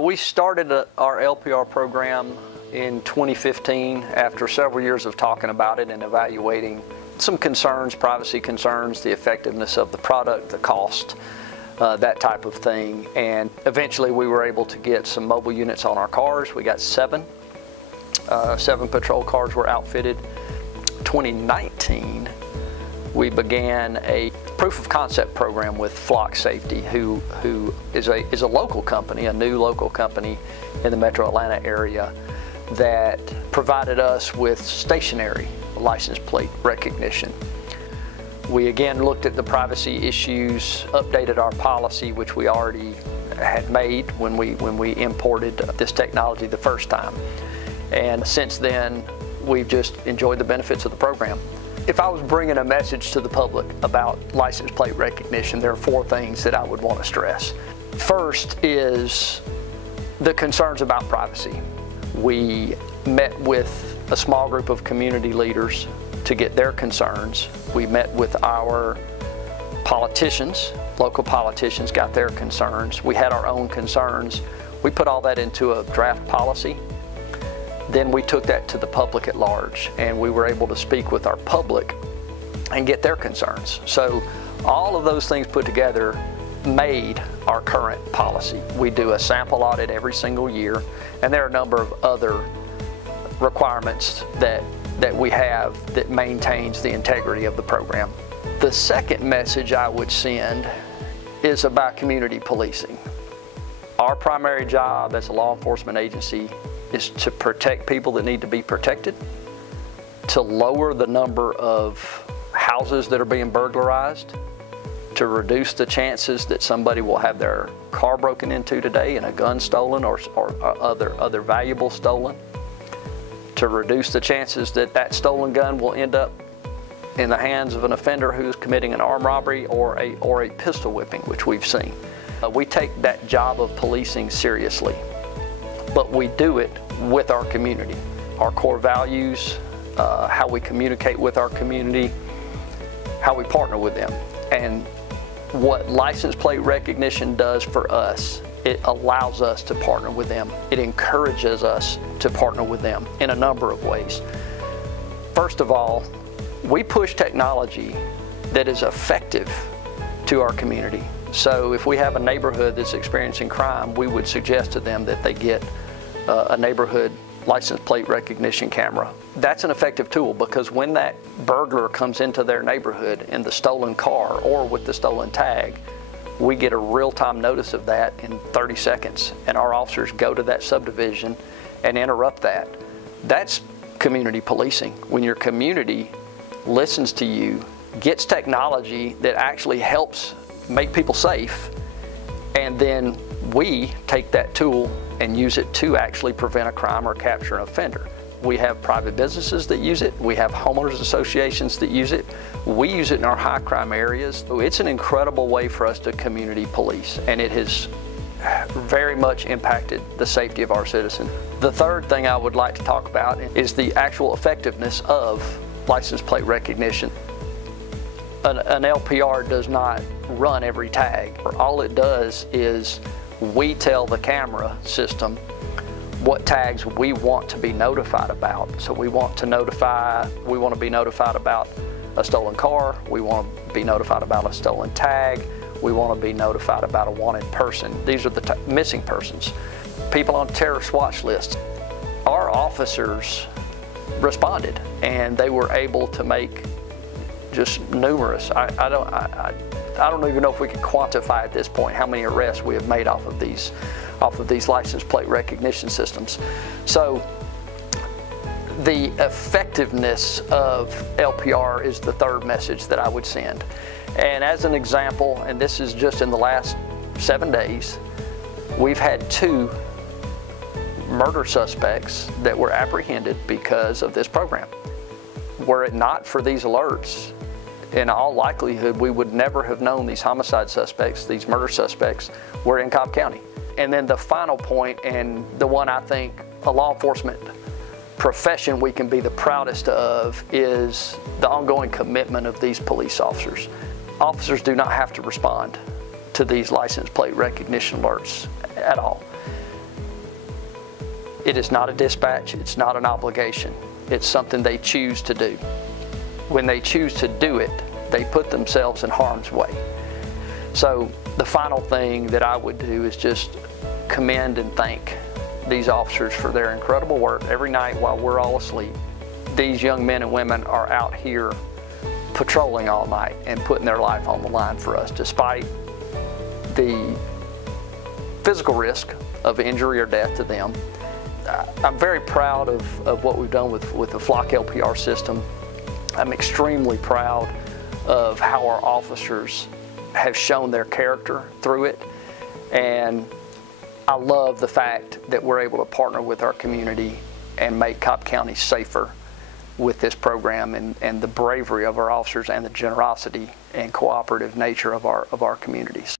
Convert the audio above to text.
We started our LPR program in 2015 after several years of talking about it and evaluating some concerns, privacy concerns, the effectiveness of the product, the cost, that type of thing. And eventually we were able to get some mobile units on our cars. We got seven patrol cars were outfitted. 2019, we began a proof of concept program with Flock Safety, who is a local company, a new local company in the metro Atlanta area that provided us with stationary license plate recognition. We again looked at the privacy issues, updated our policy, which we already had made when we imported this technology the first time. And since then, we've just enjoyed the benefits of the program. If I was bringing a message to the public about license plate recognition, there are four things that I would want to stress. First is the concerns about privacy. We met with a small group of community leaders to get their concerns. We met with our politicians, local politicians got their concerns. We had our own concerns. We put all that into a draft policy. Then we took that to the public at large, and we were able to speak with our public and get their concerns. So all of those things put together made our current policy. We do a sample audit every single year, and there are a number of other requirements that we have that maintains the integrity of the program. The second message I would send is about community policing. Our primary job as a law enforcement agency is to protect people that need to be protected, to lower the number of houses that are being burglarized, to reduce the chances that somebody will have their car broken into today and a gun stolen or other valuables stolen, to reduce the chances that that stolen gun will end up in the hands of an offender who's committing an armed robbery or a pistol whipping, which we've seen. We take that job of policing seriously, but we do it with our community. Our core values, how we communicate with our community, how we partner with them. And what license plate recognition does for us, it allows us to partner with them. It encourages us to partner with them in a number of ways. First of all, we push technology that is effective to our community. So if we have a neighborhood that's experiencing crime, we would suggest to them that they get a neighborhood license plate recognition camera. That's an effective tool because when that burglar comes into their neighborhood in the stolen car or with the stolen tag, we get a real-time notice of that in 30 seconds, and our officers go to that subdivision and interrupt that. That's community policing. When your community listens to you, gets technology that actually helps make people safe, and then we take that tool and use it to actually prevent a crime or capture an offender. We have private businesses that use it. We have homeowners associations that use it. We use it in our high crime areas. It's an incredible way for us to community police, and it has very much impacted the safety of our citizens. The third thing I would like to talk about is the actual effectiveness of license plate recognition. An LPR does not run every tag. All it does is we tell the camera system what tags we want to be notified about. So we want to be notified about a stolen car, we want to be notified about a stolen tag, we want to be notified about a wanted person. These are the missing persons. People on terrorist watch lists. Our officers responded, and they were able to make just numerous. I don't even know if we can quantify at this point how many arrests we have made off of these license plate recognition systems. So the effectiveness of LPR is the third message that I would send. And as an example, and this is just in the last 7 days, we've had 2 murder suspects that were apprehended because of this program. Were it not for these alerts, in all likelihood, we would never have known these homicide suspects, these murder suspects, were in Cobb County. And then the final point, and the one I think a law enforcement profession we can be the proudest of, is the ongoing commitment of these police officers. Officers do not have to respond to these license plate recognition alerts at all. It is not a dispatch, it's not an obligation. It's something they choose to do. When they choose to do it, they put themselves in harm's way. So the final thing that I would do is just commend and thank these officers for their incredible work every night while we're all asleep. These young men and women are out here patrolling all night and putting their life on the line for us, despite the physical risk of injury or death to them. I'm very proud of what we've done with the Flock LPR system. I'm extremely proud of how our officers have shown their character through it, and I love the fact that we're able to partner with our community and make Cobb County safer with this program, and the bravery of our officers and the generosity and cooperative nature of our communities.